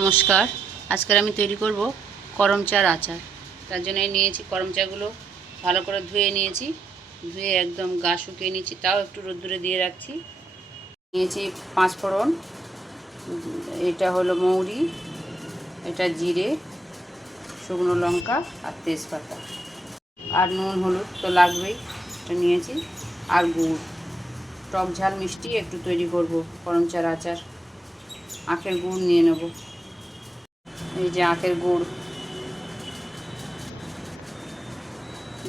নমস্কার। আজকে আমি তৈরি করব করম চার আচার। তার জন্য নিয়েছি করম চাগুলো ভালো করে ধুয়ে নিয়েছি, ধুয়ে একদম গা শুকিয়ে নিয়েছি, তাও একটু রোদ্দুরে দিয়ে রাখছি। নিয়েছি 5 ফোড়ন, এটা হলো মৌরি, এটা জিরে, শুকনো লঙ্কা আর তেজপাতা, আর নুন হলুদ তো লাগবেই, এটা নিয়েছি। আর গুড়, টক ঝাল মিষ্টি একটু তৈরি করব করম চার আচার। আখের গুড় নিয়ে নেব, এই যে আখের গুড়,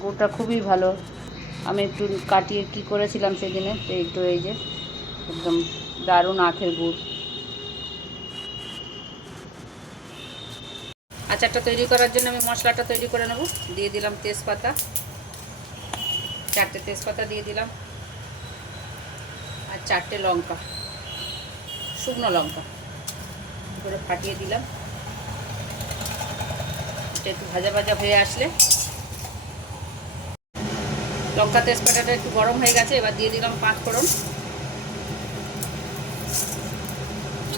গুড়টা খুবই ভালো। আমি একটু কাটিয়ে কি করেছিলাম সেদিনে, তো একটু এই যে একদম দারুণ আখের গুড়। আচারটা তৈরি করার জন্য আমি মশলাটা তৈরি করে নেব। দিয়ে দিলাম তেজপাতা, 4টে তেজপাতা দিয়ে দিলাম, আর 4টে লঙ্কা, শুকনো লঙ্কা করে ফাটিয়ে দিলাম। এটা একটু ভাজা ভাজা হয়ে আসলে, লঙ্কা তেজপাতাটা একটু গরম হয়ে গেছে, এবার দিয়ে দিলাম 5 ফোড়ন,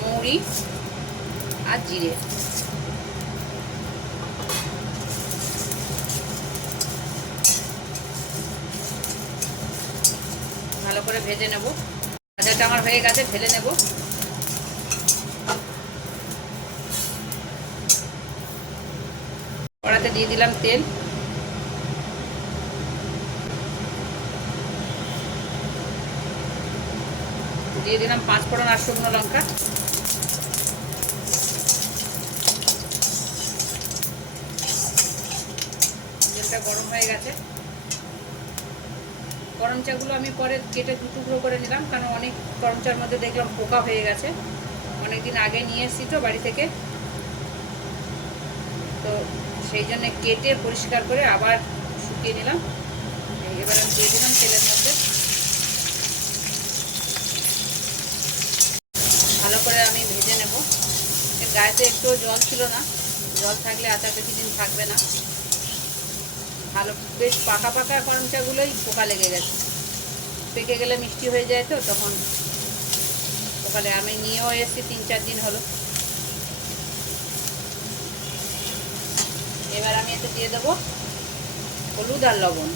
মৌরি আর জিরে। ভালো করে ভেজে নেব। ভাজাটা আমার হয়ে গেছে, ঢেলে নেব। কড়াতে দিয়ে দিলাম তেল, দিয়ে দিলাম 5 ফোড়ন আর শুকনো লঙ্কা। তেলটা গরম হয়ে গেছে। করম চাগুলো আমি পরে কেটে টুকরো করে নিলাম, কারণ অনেক করম চার মধ্যে দেখলাম পোকা হয়ে গেছে। অনেকদিন আগে নিয়ে এসেছি তো বাড়ি থেকে, তো সেই জন্য কেটে পরিষ্কার করে আবার শুকিয়ে নিলাম। এবার আমি দিয়ে দিলাম তেলের মধ্যে, ভালো করে আমি ভেজে নেব। এর গায়েতে একটুও জল ছিল না, জল থাকলে আচার বেশি দিন থাকবে না। ভালো বেশ পাকা পাকা করম চাগুলোই পোকা লেগে গেছে, পেকে গেলে মিষ্টি হয়ে যায়, তো তখন পোকালে। আমি নিয়েও এসেছি 3-4 দিন হলো। এবার আমি এতে দিয়ে দেবো হলুদ আর লবণ,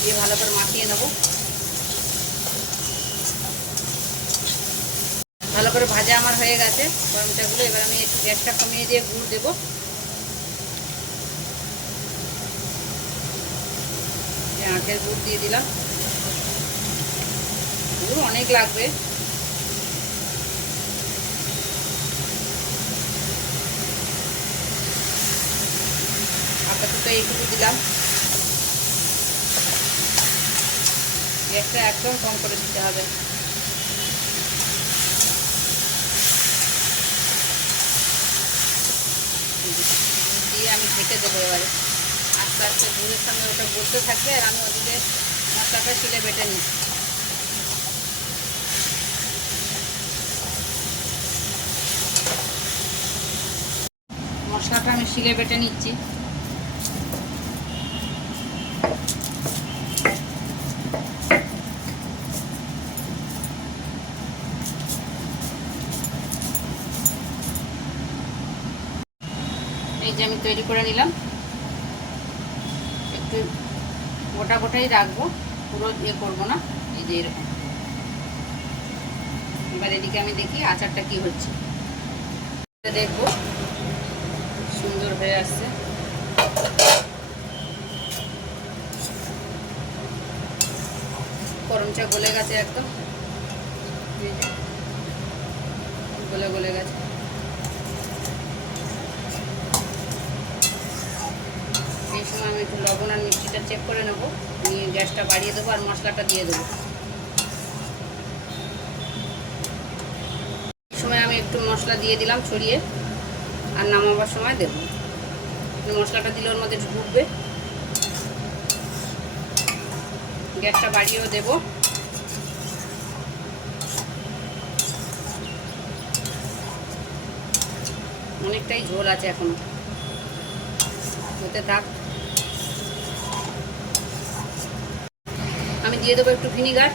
দিয়ে ভালো করে মাখিয়ে নেব। ভালো করে ভাজা আমার হয়ে গেছে করম চাগুলো। এবার আমি একটু গ্যাসটা কমিয়ে দিয়ে গুড় দেবো। আখের গুড় দিয়ে দিলাম, গুড় অনেক লাগবে। আপাতত এইটুকু দিলাম, গ্যাসটা একদম কম করে দিতে হবে। দিয়ে আমি ঢেকে দেবো। এবারে আস্তে আস্তে গুড়ের সঙ্গে ওটা বলতে থাকবে, আর আমি ওদিকে মশলাটা শিলে বেটে নিচ্ছি। মশলাটা আমি শিলে বেটে নিচ্ছি। এই যে আমি তৈরি করে নিলাম, একটু গোটা গোটাই রাখবো, পুরো ইয়ে করবো না। এই যে এরকম। এবার এদিকে আমি দেখি আচারটা কি হচ্ছে, দেখবো সুন্দর হয়ে আসছে। করম চা গলে গেছে একদম, গলে গলে গেছে। এই সময় আমি একটু লবণ আর মিষ্টিটা চেক করে নেবো, নিয়ে গ্যাসটা বাড়িয়ে দেবো আর মশলাটা দিয়ে দেবো। এই সময় আমি একটু মশলা দিয়ে দিলাম ছড়িয়ে, আর নামাবার সময় দেবো। মশলাটা দিলে ওর মধ্যে ঢুকবে। গ্যাসটা বাড়িয়েও দেবো। অনেকটাই ঝোল আছে এখনো, হতে থাক। আমি দিয়ে দেবো একটু ভিনিগার,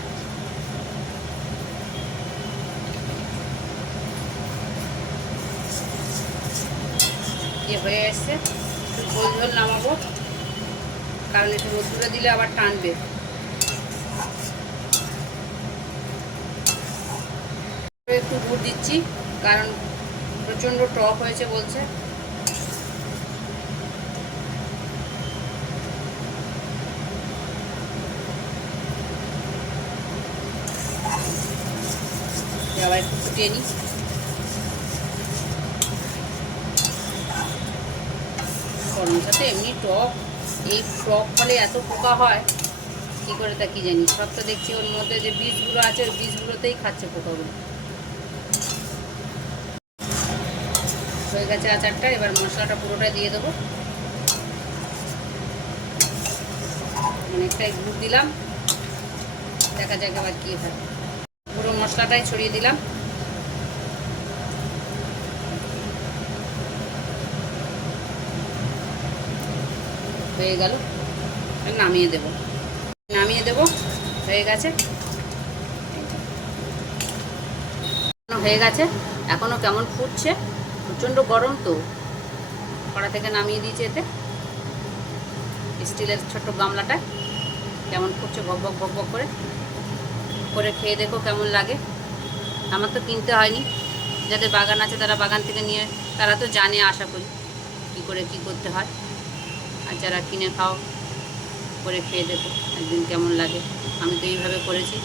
যে হয়ে এসছে, একটু ঝোল ঝোল নামাবো, কারণ একটু রোদ্দুরে দিলে আবার টানবে। একটু গুড় দিচ্ছি, কারণ প্রচণ্ড টক হয়েছে বলছে। আবার একটু ফুটিয়ে নিই। করমচা তো এমনি টক, এই টক ফলে এত পোকা হয় কী করে তা কী জানি। সব তো দেখছি ওর মধ্যে যে বীজগুলো আছে ওই বীজগুলোতেই খাচ্ছে পোকাগুলো। হয়ে গেছে আচারটা, এবার মশলাটা পুরোটা দিয়ে দেবো। অনেকটাই গুড় দিলাম, দেখা যাক আবার কী হয়। পুরো মশলাটাই ছড়িয়ে দিলাম। হয়ে গেল, নামিয়ে দেব। হয়ে গেছে, হয়ে গেছে। এখনও কেমন ফুটছে, প্রচণ্ড গরম তো। কড়া থেকে নামিয়ে দিয়েছি, এতে স্টিলের ছোট্ট গামলাটায় কেমন ফুটছে ভক ভক ভক ভক করে খেয়ে দেখো কেমন লাগে। আমার তো কিনতে হয়নি, যাদের বাগান আছে তারা বাগান থেকে নিয়ে, তারা তো জানে আশা করি কী করে কী করতে হয়। আর যারা কিনে খাও, করে খেয়ে দেখো একদিন কেমন লাগে। আমি তো এইভাবে করেছি।